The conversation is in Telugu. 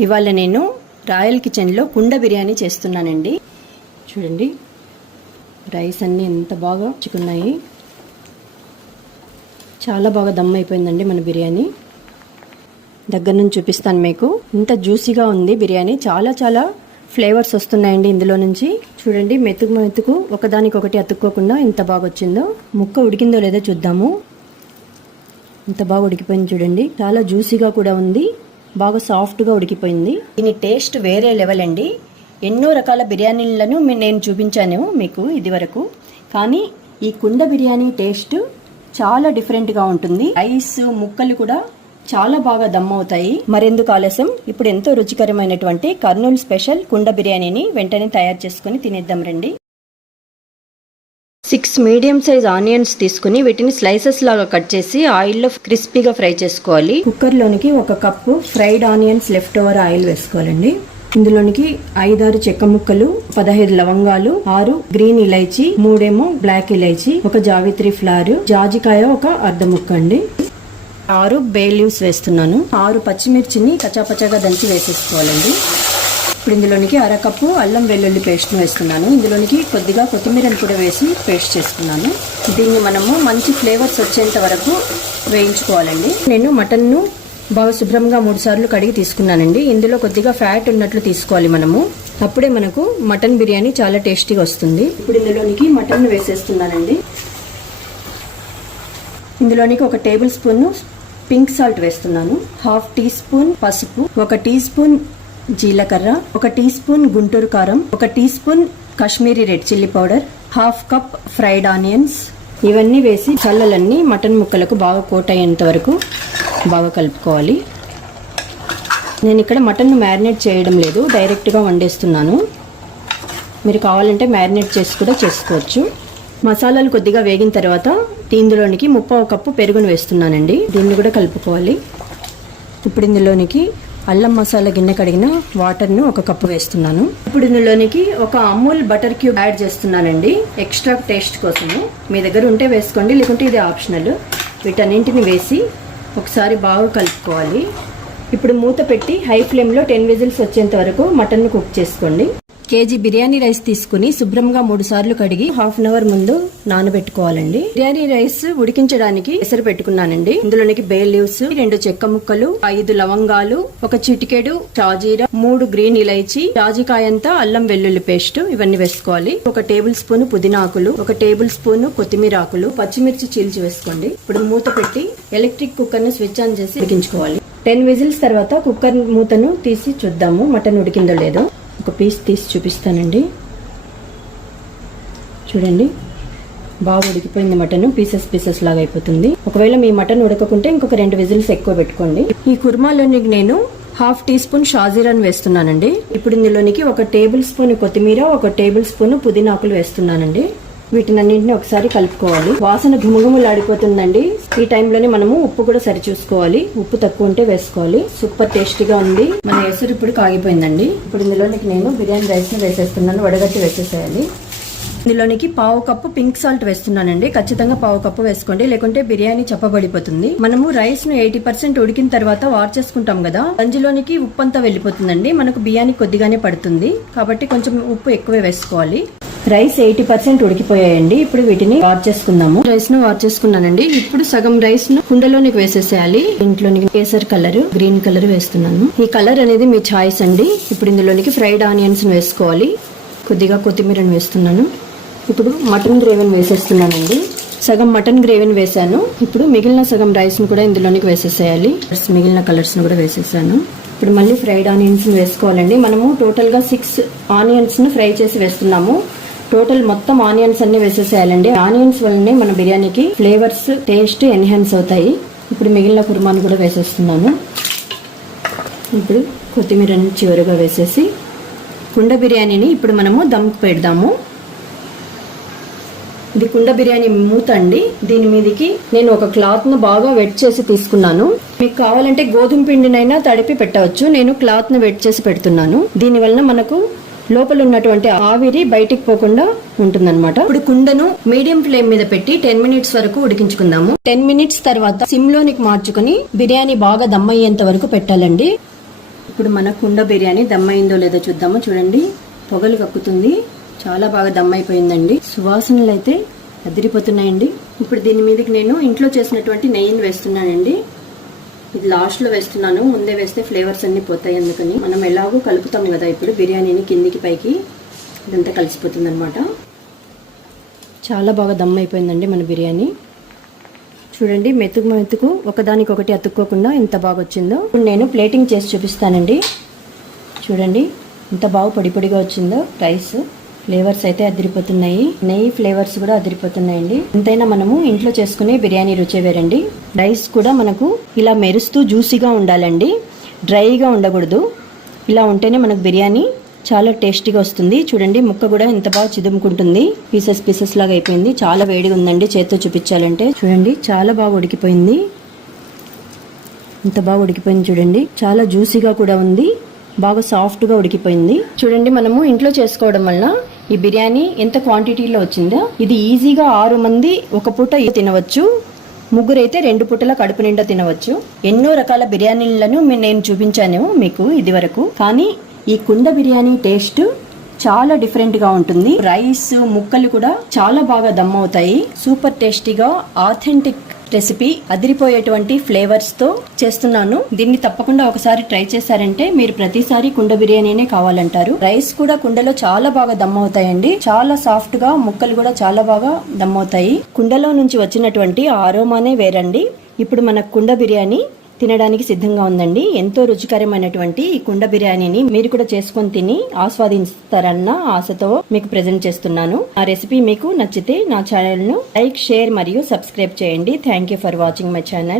ఇవాళ నేను రాయల్ కిచెన్లో కుండ బిర్యానీ చేస్తున్నానండి. చూడండి రైస్ అన్నీ ఎంత బాగా చిక్కున్నాయి. చాలా బాగా దమ్ అయిపోయిందండి మన బిర్యానీ. దగ్గర నుంచి చూపిస్తాను మీకు. ఇంత జ్యూసీగా ఉంది బిర్యానీ. చాలా చాలా ఫ్లేవర్స్ వస్తున్నాయండి ఇందులో నుంచి. చూడండి మెతుకు మెతుకు ఒకదానికొకటి అతుక్కోకుండా ఎంత బాగా వచ్చిందో. ముక్క ఉడికిందో లేదో చూద్దాము. ఇంత బాగా ఉడికిపోయింది చూడండి. చాలా జ్యూసీగా కూడా ఉంది. బాగా సాఫ్ట్గా ఉడికిపోయింది. దీని టేస్ట్ వేరే లెవెల్ అండి. ఎన్నో రకాల బిర్యానీలను నేను చూపించాను మీకు ఇదివరకు. కానీ ఈ కుండ బిర్యానీ టేస్ట్ చాలా డిఫరెంట్గా ఉంటుంది. రైస్ ముక్కలు కూడా చాలా బాగా దమ్ అవుతాయి. మరెందుకు ఆలస్యం? ఇప్పుడు ఎంతో రుచికరమైనటువంటి కర్నూలు స్పెషల్ కుండ బిర్యానీని వెంటనే తయారు చేసుకుని తినేద్దాం రండి. సిక్స్ మీడియం సైజ్ ఆనియన్స్ తీసుకుని వీటిని స్లైసెస్ లాగా కట్ చేసి ఆయిల్లో క్రిస్పీగా ఫ్రై చేసుకోవాలి. కుక్కర్లోనికి ఒక cup fried onions left over oil వేసుకోవాలండి. ఇందులోనికి ఐదారు చెక్క ముక్కలు పదహైదు లవంగాలు ఆరు గ్రీన్ ఇలైచి మూడేమో బ్లాక్ ఇలైచి ఒక జావిత్రి ఫ్లవర్ జాజికాయ ఒక అర్ధ ముక్క అండి. ఆరు బే లీవ్స్ వేస్తున్నాను. ఆరు పచ్చిమిర్చిని కచాపచాగా దంచి వేసేసుకోవాలండి. ఇప్పుడు ఇందులోనికి అరకప్పు అల్లం వెల్లుల్లి పేస్ట్ను వేస్తున్నాను. ఇందులోనికి కొద్దిగా కొత్తిమీరను కూడా వేసి పేస్ట్ చేసుకున్నాను. దీన్ని మనము మంచి ఫ్లేవర్స్ వచ్చేంత వరకు వేయించుకోవాలండి. నేను మటన్ను బాగా శుభ్రంగా మూడు సార్లు కడిగి తీసుకున్నానండి. ఇందులో కొద్దిగా ఫ్యాట్ ఉన్నట్లు తీసుకోవాలి మనము. అప్పుడే మనకు మటన్ బిర్యానీ చాలా టేస్టీగా వస్తుంది. ఇప్పుడు ఇందులోనికి మటన్ వేసేస్తున్నానండి. ఇందులోనికి ఒక టేబుల్ స్పూన్ పింక్ సాల్ట్ వేస్తున్నాను. హాఫ్ టీ స్పూన్ పసుపు ఒక టీ స్పూన్ జీలకర్ర ఒక టీ స్పూన్ గుంటూరు కారం ఒక teaspoon Kashmiri red chilli powder half cup fried onions. ఇవన్నీ వేసి చల్లలన్నీ మటన్ ముక్కలకు బాగా కోట్ అయ్యేంత వరకు బాగా కలుపుకోవాలి. నేను ఇక్కడ మటన్ మ్యారినేట్ చేయడం లేదు డైరెక్ట్గా వండేస్తున్నాను. మీరు కావాలంటే మ్యారినేట్ చేసి కూడా చేసుకోవచ్చు. మసాలాలు కొద్దిగా వేగిన తర్వాత ఇందులోనికి ముప్పావు కప్పు పెరుగును వేస్తున్నానండి. దీన్ని కూడా కలుపుకోవాలి. ఇప్పుడు ఇందులోనికి అల్లం మసాలా గిన్నె కడిగిన వాటర్ను ఒక కప్పు వేస్తున్నాను. ఇప్పుడు ఇందులోనికి ఒక అమూల్ బటర్ క్యూబ్ యాడ్ చేస్తున్నానండి. ఎక్స్ట్రా టేస్ట్ కోసము. మీ దగ్గర ఉంటే వేసుకోండి లేకుంటే ఇది ఆప్షనల్. వీటన్నింటిని వేసి ఒకసారి బాగా కలుపుకోవాలి. ఇప్పుడు మూత పెట్టి హై ఫ్లేమ్లో టెన్ విజిల్స్ వచ్చేంత వరకు మటన్ కుక్ చేసుకోండి. కేజీ బిర్యానీ రైస్ తీసుకుని శుభ్రంగా మూడు సార్లు కడిగి హాఫ్ అన్ అవర్ ముందు నానబెట్టుకోవాలండి. బిర్యానీ రైస్ ఉడికించడానికి ఎసరు పెట్టుకున్నానండి. ఇందులోనికి బే లీవ్స్ రెండు చెక్క ముక్కలు ఐదు లవంగాలు ఒక చిటికెడు షాజీరా మూడు గ్రీన్ ఇలైచి జాజికాయంతా అల్లం వెల్లుల్లి పేస్ట్ ఇవన్నీ వేసుకోవాలి. ఒక టేబుల్ స్పూన్ పుదీనాకులు ఒక టేబుల్ స్పూన్ కొత్తిమీర ఆకులు పచ్చిమిర్చి చీల్చి వేసుకోండి. ఇప్పుడు మూత పెట్టి ఎలక్ట్రిక్ కుక్కర్ను స్విచ్ ఆన్ చేసి ఉడికించుకోవాలి. టెన్ విజిల్స్ తర్వాత కుక్కర్ మూతను తీసి చూద్దాము. మటన్ ఉడికిందో లేదో. ఒక పీస్ తీసి చూపిస్తానండి. చూడండి. బాగా ఉడికిపోయింది మటన్ పీసెస్ పీసెస్ లాగా అయిపోతుంది. ఒకవేళ మీ మటన్ ఉడకకుంటే ఇంకొక రెండు విజిల్స్ ఎక్కువ పెట్టుకోండి. ఈ కుర్మాలోనికి నేను హాఫ్ టీ స్పూన్ షాజీరాన్ వేస్తున్నానండి. ఇప్పుడు ఇందులోనికి ఒక టేబుల్ స్పూన్ కొత్తిమీర ఒక టేబుల్ స్పూన్ పుదీనాకులు వేస్తున్నానండి. వీటినన్నింటిని ఒకసారి కలుపుకోవాలి. వాసన ఘుమఘుమలాడిపోతుందండి. ఈ టైంలోనే మనము ఉప్పు కూడా సరి చూసుకోవాలి ఉప్పు తక్కువ ఉంటే వేసుకోవాలి. సూపర్ టేస్టీగా ఉంది. మన ఎసురు ఇప్పుడు కాగిపోయిందండి. ఇప్పుడు ఇందులోనికి నేను బిర్యానీ రైస్ని వేసేస్తున్నాను. వడగట్టి వేసేసేయాలి. ఇందులోనికి పావు కప్పు పింక్ సాల్ట్ వేస్తున్నానండి. ఖచ్చితంగా పావు కప్పు వేసుకోండి. లేకుంటే బిర్యానీ చెప్పబడిపోతుంది. మనము రైస్ను ఎయిటీ పర్సెంట్ ఉడికిన తర్వాత వార్ చేసుకుంటాం కదా. గంజిలోనికి ఉప్పు అంతా వెళ్ళిపోతుందండి. మనకు బిర్యానీ కొద్దిగానే పడుతుంది. కాబట్టి కొంచెం ఉప్పు ఎక్కువే వేసుకోవాలి. రైస్ ఎయిటీ పర్సెంట్ ఉడికిపోయాయండి. ఇప్పుడు వీటిని వార్ చేసుకుందాము. రైస్ను వార్ చేసుకున్నానండి. ఇప్పుడు సగం రైస్ను కుండలోనికి వేసేసేయాలి. ఇంట్లోనికి కేసర్ కలర్ గ్రీన్ కలర్ వేస్తున్నాను. ఈ కలర్ అనేది మీ చాయిస్ అండి. ఇప్పుడు ఇందులోనికి ఫ్రైడ్ ఆనియన్స్ వేసుకోవాలి. కొద్దిగా కొత్తిమీరను వేస్తున్నాను. ఇప్పుడు మటన్ గ్రేవీని వేసేస్తున్నానండి. సగం మటన్ గ్రేవీని వేసాను ఇప్పుడు మిగిలిన సగం రైస్ను కూడా ఇందులోనికి వేసేసేయాలి. మిగిలిన కలర్స్ను కూడా వేసేసాను. ఇప్పుడు మళ్ళీ ఫ్రైడ్ ఆనియన్స్ వేసుకోవాలండి. మనము టోటల్గా సిక్స్ ఆనియన్స్ను ఫ్రై చేసి వేస్తున్నాము. టోటల్ మొత్తం ఆనియన్స్ అన్ని వేసేసేయాలండి. ఆనియన్స్ వల్లనే మన బిర్యానీకి ఫ్లేవర్స్ టేస్ట్ ఎన్హాన్స్ అవుతాయి. ఇప్పుడు మిగిలిన కుర్మాను కూడా వేసేస్తున్నాను. ఇప్పుడు కొత్తిమీరని చివరిగా వేసేసి కుండ బిర్యానీని ఇప్పుడు మనము దమ్కి పెడదాము. ఇది కుండ బిర్యానీ మూత అండి. దీని మీదకి నేను ఒక క్లాత్ను బాగా వెట్ చేసి తీసుకున్నాను. మీకు కావాలంటే గోధుమ పిండినైనా తడిపి పెట్టవచ్చు. నేను క్లాత్ను వెట్ చేసి పెడుతున్నాను. దీని వలన మనకు లోపల ఉన్నటువంటి ఆవిరి బయటికి పోకుండా ఉంటుందన్నమాట. ఇప్పుడు కుండను మీడియం ఫ్లేమ్ మీద పెట్టి టెన్ మినిట్స్ వరకు ఉడికించుకుందాము. టెన్ మినిట్స్ తర్వాత సిమ్ లోనికి మార్చుకుని బిర్యానీ బాగా దమ్ అయ్యేంత వరకు పెట్టాలండి. ఇప్పుడు మన కుండ బిర్యానీ దమ్ అయిందో లేదో చూద్దాము. చూడండి పొగలు కక్కుతుంది. చాలా బాగా దమ్ అయిపోయిందండి సువాసనలు అయితే అదిరిపోతున్నాయండి. ఇప్పుడు దీని మీదకి నేను ఇంట్లో చేసినటువంటి నెయ్యిని వేస్తున్నానండి. లాస్ట్లో వేస్తున్నాను. ముందే వేస్తే ఫ్లేవర్స్ అన్నీ పోతాయి అందుకని. మనం ఎలాగో కలుపుతాం కదా ఇప్పుడు బిర్యానీని కిందికి పైకి ఇదంతా కలిసిపోతుంది అనమాట చాలా బాగా దమ్ అయిపోయిందండి మన బిర్యానీ. చూడండి మెతుకు మెతుకు ఒకదానికొకటి అతుక్కోకుండా ఎంత బాగా వచ్చిందో ఇప్పుడు నేను ప్లేటింగ్ చేసి చూపిస్తానండి. చూడండి ఎంత బాగా పొడి పొడిగా వచ్చిందో రైస్. ఫ్లేవర్స్ అయితే అదిరిపోతున్నాయి. నెయ్యి ఫ్లేవర్స్ కూడా అదిరిపోతున్నాయండి. ఎంతైనా మనము ఇంట్లో చేసుకునే బిర్యానీ రుచే వేరండి. రైస్ కూడా మనకు ఇలా మెరుస్తూ జ్యూసీగా ఉండాలండి. డ్రైగా ఉండకూడదు. ఇలా ఉంటేనే మనకు బిర్యానీ చాలా టేస్టీగా వస్తుంది. చూడండి ముక్క కూడా ఎంత బాగా చిదుముకుంటుంది. పీసెస్ పీసెస్ లాగా అయిపోయింది. చాలా వేడిగా ఉందండి చేత్తో చూపించాలంటే. చూడండి చాలా బాగా ఉడికిపోయింది. ఎంత బాగా ఉడికిపోయింది చూడండి. చాలా జ్యూసీగా కూడా ఉంది. బాగా సాఫ్ట్గా ఉడికిపోయింది. చూడండి మనము ఇంట్లో చేసుకోవడం వల్ల ఈ బిర్యానీ ఎంత క్వాంటిటీలో వచ్చిందో. ఇది ఈజీగా ఆరు మంది ఒక పూట తినవచ్చు. ముగ్గురైతే రెండు పూటల కడుపు నిండా తినవచ్చు. ఎన్నో రకాల బిర్యానీలను నేను చూపించాను మీకు ఇది వరకు కానీ ఈ కుండ బిర్యానీ టేస్ట్ చాలా డిఫరెంట్గా ఉంటుంది. రైస్ ముక్కలు కూడా చాలా బాగా దమ్ అవుతాయి. సూపర్ టేస్టీగా ఆథెంటిక్ రెసిపీ అదిరిపోయేటువంటి ఫ్లేవర్స్తో చేస్తున్నాను. దీన్ని తప్పకుండా ఒకసారి ట్రై చేశారంటే మీరు ప్రతిసారి కుండ బిర్యానీనే కావాలంటారు. రైస్ కూడా కుండలో చాలా బాగా దమ్ అవుతాయండి. చాలా సాఫ్ట్గా ముక్కలు కూడా చాలా బాగా దమ్ అవుతాయి. కుండలో నుంచి వచ్చినటువంటి ఆరోమానే వేరండి. ఇప్పుడు మన కుండ బిర్యానీ తినడానికి సిద్ధంగా ఉందండి. ఎంతో రుచికరమైనటువంటి ఈ కుండ బిర్యానీని మీరు కూడా చేసుకొని తిని ఆస్వాదిస్తారన్న ఆశతో మీకు ప్రజెంట్ చేస్తున్నాను. ఆ రెసిపీ మీకు నచ్చితే నా ఛానల్ను లైక్ షేర్ మరియు సబ్స్క్రైబ్ చేయండి. Thank you for watching my channel